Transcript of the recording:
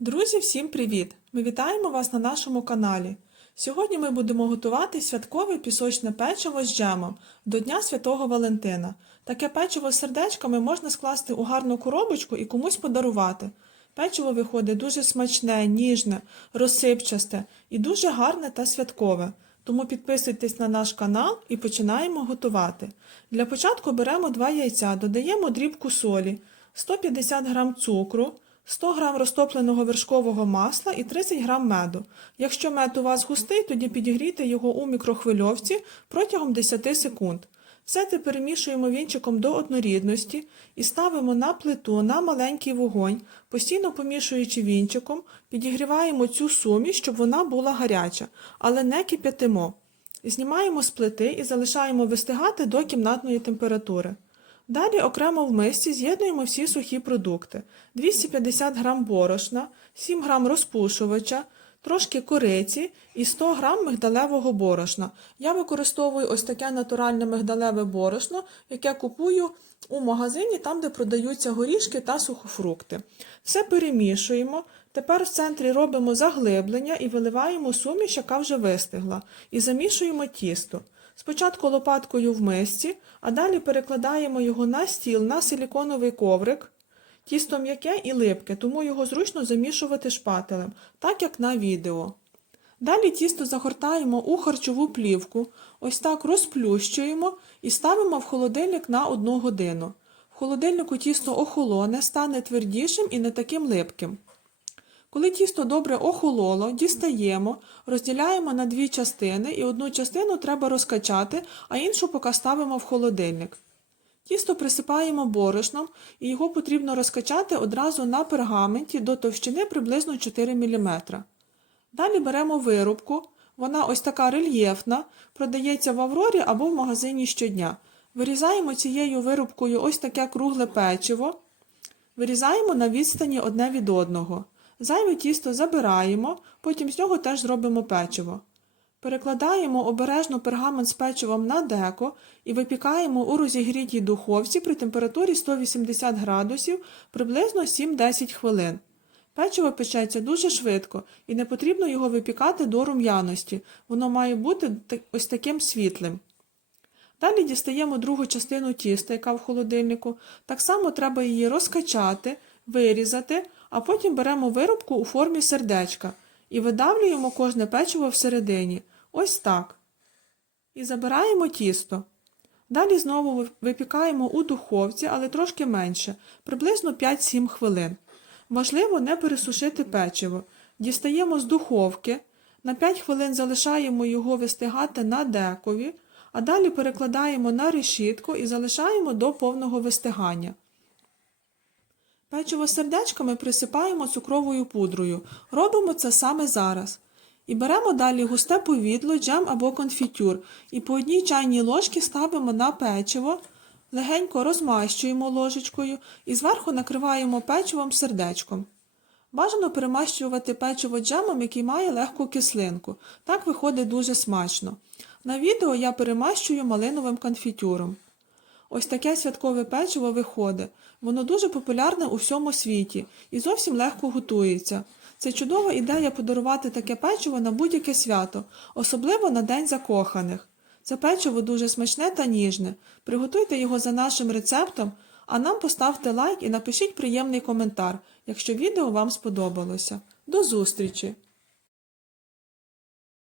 Друзі, всім привіт! Ми вітаємо вас на нашому каналі. Сьогодні ми будемо готувати святкове пісочне печиво з джемом до Дня Святого Валентина. Таке печиво з сердечками можна скласти у гарну коробочку і комусь подарувати. Печиво виходить дуже смачне, ніжне, розсипчасте і дуже гарне та святкове. Тому підписуйтесь на наш канал і починаємо готувати. Для початку беремо 2 яйця, додаємо дрібку солі, 150 г цукру, 100 г розтопленого вершкового масла і 30 г меду. Якщо мед у вас густий, тоді підігрійте його у мікрохвильовці протягом 10 секунд. Все це перемішуємо вінчиком до однорідності і ставимо на плиту на маленький вогонь, постійно помішуючи вінчиком, підігріваємо цю суміш, щоб вона була гаряча, але не кип'ятимо. Знімаємо з плити і залишаємо вистигати до кімнатної температури. Далі окремо в мисці з'єднуємо всі сухі продукти: 250 г борошна, 7 г розпушувача, трошки кориці і 100 г мигдалевого борошна. Я використовую ось таке натуральне мигдалеве борошно, яке купую у магазині, там, де продаються горішки та сухофрукти. Все перемішуємо. Тепер в центрі робимо заглиблення і виливаємо суміш, яка вже вистигла, і замішуємо тісто. Спочатку лопаткою в мисці, а далі перекладаємо його на стіл на силіконовий коврик. Тісто м'яке і липке, тому його зручно замішувати шпателем, так як на відео. Далі тісто загортаємо у харчову плівку, ось так розплющуємо і ставимо в холодильник на 1 годину. В холодильнику тісто охолоне, стане твердішим і не таким липким. Коли тісто добре охололо, дістаємо, розділяємо на дві частини і одну частину треба розкачати, а іншу поки ставимо в холодильник. Тісто присипаємо борошном і його потрібно розкачати одразу на пергаменті до товщини приблизно 4 мм. Далі беремо вирубку, вона ось така рельєфна, продається в Аврорі або в магазині щодня. Вирізаємо цією вирубкою ось таке кругле печиво, вирізаємо на відстані одне від одного. Зайве тісто забираємо, потім з нього теж зробимо печиво. Перекладаємо обережно пергамент з печивом на деко і випікаємо у розігрітій духовці при температурі 180 градусів приблизно 7-10 хвилин. Печиво печеться дуже швидко і не потрібно його випікати до рум'яності, воно має бути ось таким світлим. Далі дістаємо другу частину тіста, яка в холодильнику. Так само треба її розкачати, вирізати, а потім беремо виробку у формі сердечка і видавлюємо кожне печиво всередині. Ось так. І забираємо тісто. Далі знову випікаємо у духовці, але трошки менше, приблизно 5-7 хвилин. Важливо не пересушити печиво. Дістаємо з духовки, на 5 хвилин залишаємо його вистигати на декові, а далі перекладаємо на решітку і залишаємо до повного вистигання. Печиво з сердечками присипаємо цукровою пудрою. Робимо це саме зараз. І беремо далі густе повідло, джем або конфітюр, і по одній чайній ложці ставимо на печиво, легенько розмащуємо ложечкою і зверху накриваємо печивом сердечком. Бажано перемащувати печиво джемом, який має легку кислинку. Так виходить дуже смачно. На відео я перемащую малиновим конфітюром. Ось таке святкове печиво виходить. Воно дуже популярне у всьому світі і зовсім легко готується. Це чудова ідея подарувати таке печиво на будь-яке свято, особливо на День закоханих. Це печиво дуже смачне та ніжне. Приготуйте його за нашим рецептом, а нам поставте лайк і напишіть приємний коментар, якщо відео вам сподобалося. До зустрічі!